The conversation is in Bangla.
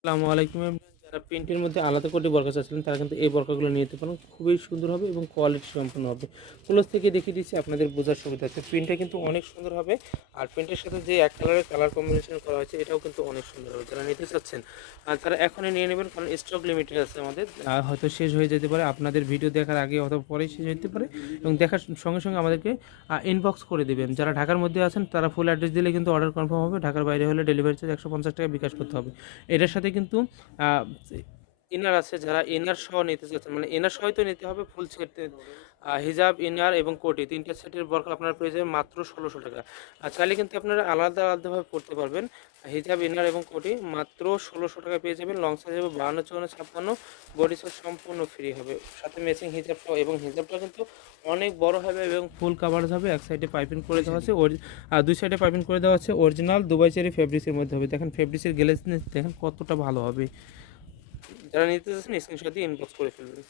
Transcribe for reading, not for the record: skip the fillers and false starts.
আসসালামু আলাইকুম এভরিওয়ান। যারা প্রিন্টের মধ্যে আলাদা করে বরকা চাচ্ছিলেন তারা কিন্তু এই বরকাগুলো নিয়ে নিতে পারেন। খুবই সুন্দর হবে এবং কোয়ালিটি সম্পন্ন হবে। ক্লোজ থেকে দেখিয়ে দিচ্ছি আপনাদের বোঝার সুবিধা আছে। প্রিন্টটা কিন্তু অনেক সুন্দর হবে। আর প্রিন্টের সাথে যে এক কালারের কালার কম্বিনেশন করা হয়েছে এটাও কিন্তু অনেক সুন্দর হবে। যারা নিতে চাচ্ছেন তারা এখনই নিয়ে নেবেন, কারণ স্টক লিমিটেড আছে আমাদের। হয়তো শেষ হয়ে যেতে পারে, আপনাদের ভিডিও দেখার আগে অথবা পরেই শেষ হতে পারে, এবং দেখার সঙ্গে সঙ্গে আমাদেরকে ইনবক্স করে দেবেন। যারা ঢাকার মধ্যে আছেন তারা ফুল অ্যাড্রেস দিলে কিন্তু অর্ডার কনফার্ম হবে। ঢাকার বাইরে হলে ডেলিভারি চার্জ 150 টাকা বিকাশ করতে হবে। এটার সাথে কিন্তু আহ, ইনার আছে, যারা ইনার সহ নিতে চাচ্ছেন, মানে ইনার সহই তো নিতে হবে ফুল সেট। হিজাব, ইনার এবং কোটি তিনটা সেটের বরকা আপনার পেয়ে যাবেন মাত্র 1600 টাকা। আর চাইলে কিন্তু আপনারা আলাদা আলাদাভাবে পড়তে পারবেন। হিজাব, ইনার এবং কোটি মাত্র 1600 টাকা পেয়ে যাবেন। লং সাইজ হবে 52, 54, 56, বডি সাইজ সম্পূর্ণ ফ্রি হবে, সাথে ম্যাচিং হিজাব সহ। এবং হিজাবটা কিন্তু অনেক বড় হবে এবং ফুল কাভারেজ হবে। এক সাইডে পাইপিং করে দেওয়া আছে, আর দুই সাইডে পাইপিং করে দেওয়া আছে। অরিজিনাল দুবাই চেরি ফেব্রিক্সের মধ্যে হবে। দেখেন ফেব্রিক্সের গ্লেজনেস দেখেন কতটা ভালো হবে। যারা নিতে চাচ্ছেন স্ক্রিনশট দিয়ে ইনবক্স করে ফেলবেন।